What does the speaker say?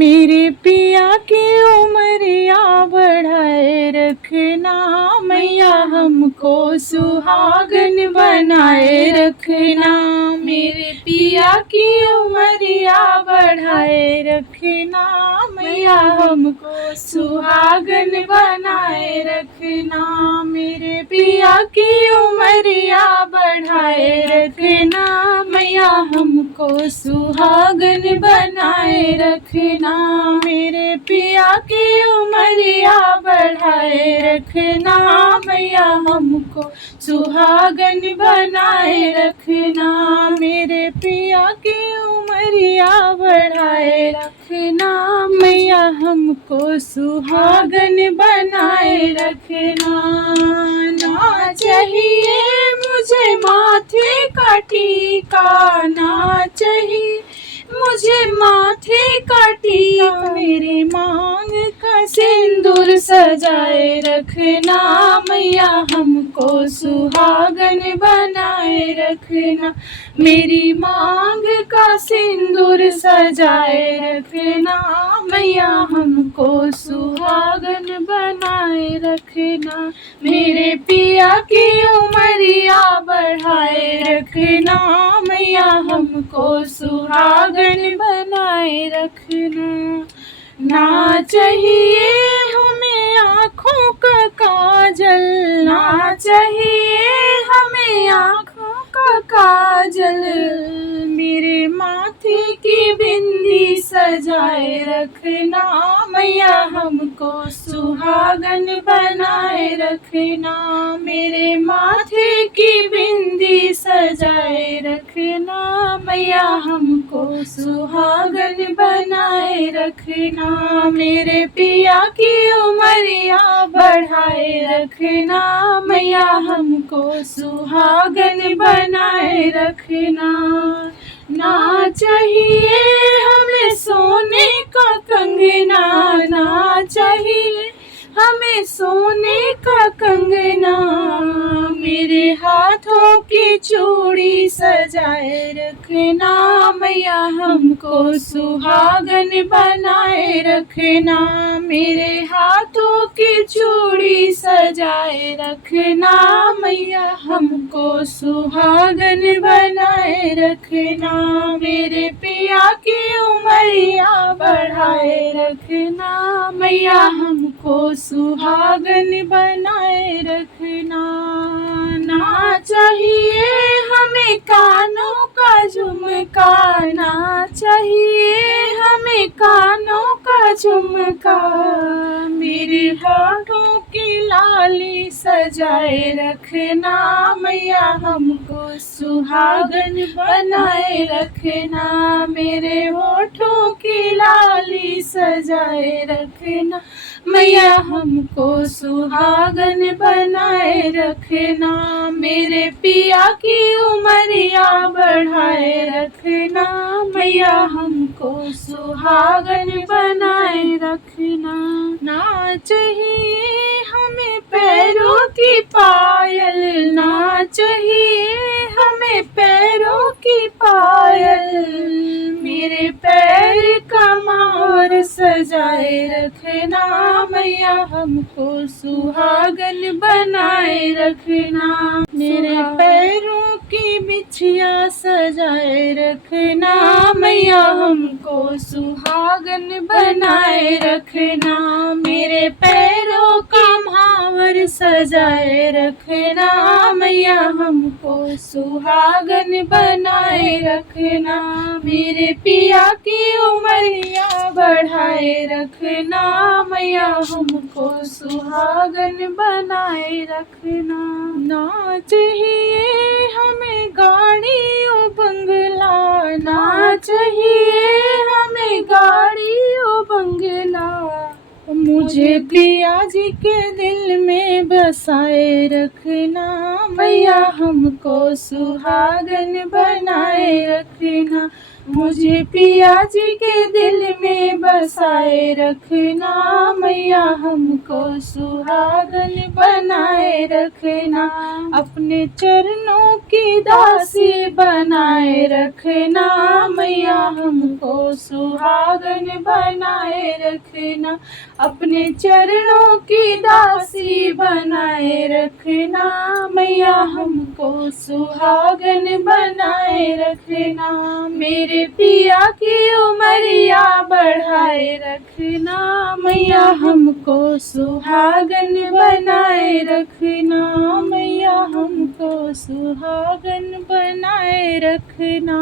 मेरे पिया की उमरिया बढ़ाए रखना, मैया हमको सुहागन बनाए रखना। मेरे पिया की उमरिया बढ़ाए रखना, मैया हमको सुहागन बनाए रखना। मेरे पिया की उमरिया बढ़ाए रखना, मैया हमको सुहागन बनाए रखना। मेरे पिया की उमरिया बढ़ाए रखना, मैया हमको सुहागन बनाए रखना। मेरे पिया की उमरिया बढ़ाए रखना, मैया हमको सुहागन बनाए रखना। ना चाहिए मुझे माथे का टीका, ना चाहिए मुझे माथे का टीका, मेरे मांग का सिंदूर सजाए रखना, मैया हमको सुहागन बनाए रखना। मेरी मांग का सिंदूर सजाए रखना, मैया हमको सुहागन बनाए रखना। मेरे पिया की उमरिया बढ़ाए रखना, मैया हमको सुहागन बनाए रखना। ना चाहिए हमें आँखों का काजल, ना चाहिए हमें आँखों का काजल, मेरे माथे की बिंदी सजाए रखना, मैया हमको सुहागन बनाए रखना। मेरे माथे की बिंदी सजाए रखना, मैया हमको सुहागन बनाए रखना। मेरे पिया की उमरिया बढ़ाए रखना, मैया हमको सुहागन बनाए रखना। ना चाहिए हमें सोने का कंगना, ना चाहिए हमें सोने का कंगना, मेरे हाथों की चूड़ी सजाए रखना, मैया हमको सुहागन बनाए रखना। मेरे हाथों की चूड़ी सजाए रखना, मैया हमको सुहागन बनाए रखना। मेरे पिया की उमरिया बढ़ाए रखना, मैया हमको सुहागन बनाए रखना। ना चाहिए हमें कानों का झुमका, ना चाहिए हमें कानों का झुमका, मेरे होठों की लाली सजाए रखना, मैया हमको सुहागन बनाए रखना। मेरे होठों की लाली सजाए रखना, मैया हमको सुहागन बनाए रखना। मेरे पिया की उमरिया बढ़ाए रखना, मैया हमको सुहागन बनाए रखना। ना चाहिए हमें पैरों की पायल, ना चाहिए हमें पैरों की पायल, मेरे पैर का मार सजाए रखना, मैया हमको सुहागन बनाए रखना। मेरे पैरों की बिछिया सजाए रखना, मैया हमको सुहागन बनाए रखना। मेरे पैरों का महावर सजाए रखना, मैया हमको सुहागन बनाए रखना। मेरे पिया की उमरिया बढ़ाए रखना, मैया हमको सुहागन बनाए रखना। ना चाहिए हमें गाड़ी और बंगला, ना चाहिए हमें गाड़ी और बंगला, मुझे पिया जी के दिल में बसाए रखना, मैया हमको सुहागन बनाए रखना। मुझे पिया जी के दिल में बसाए रखना, मैया हमको सुहागन बनाए रखना। अपने चरणों की दासी बनाए रखना, मैया हमको सुहागन बनाए रखना। अपने चरणों की दासी बनाए रखना, मैया हमको सुहागन बनाए रखना। मेरे पिया की उमरिया बढ़ाए रखना, मैया हमको सुहागन बनाए रखना, मैया हमको सुहागन बनाए रखना।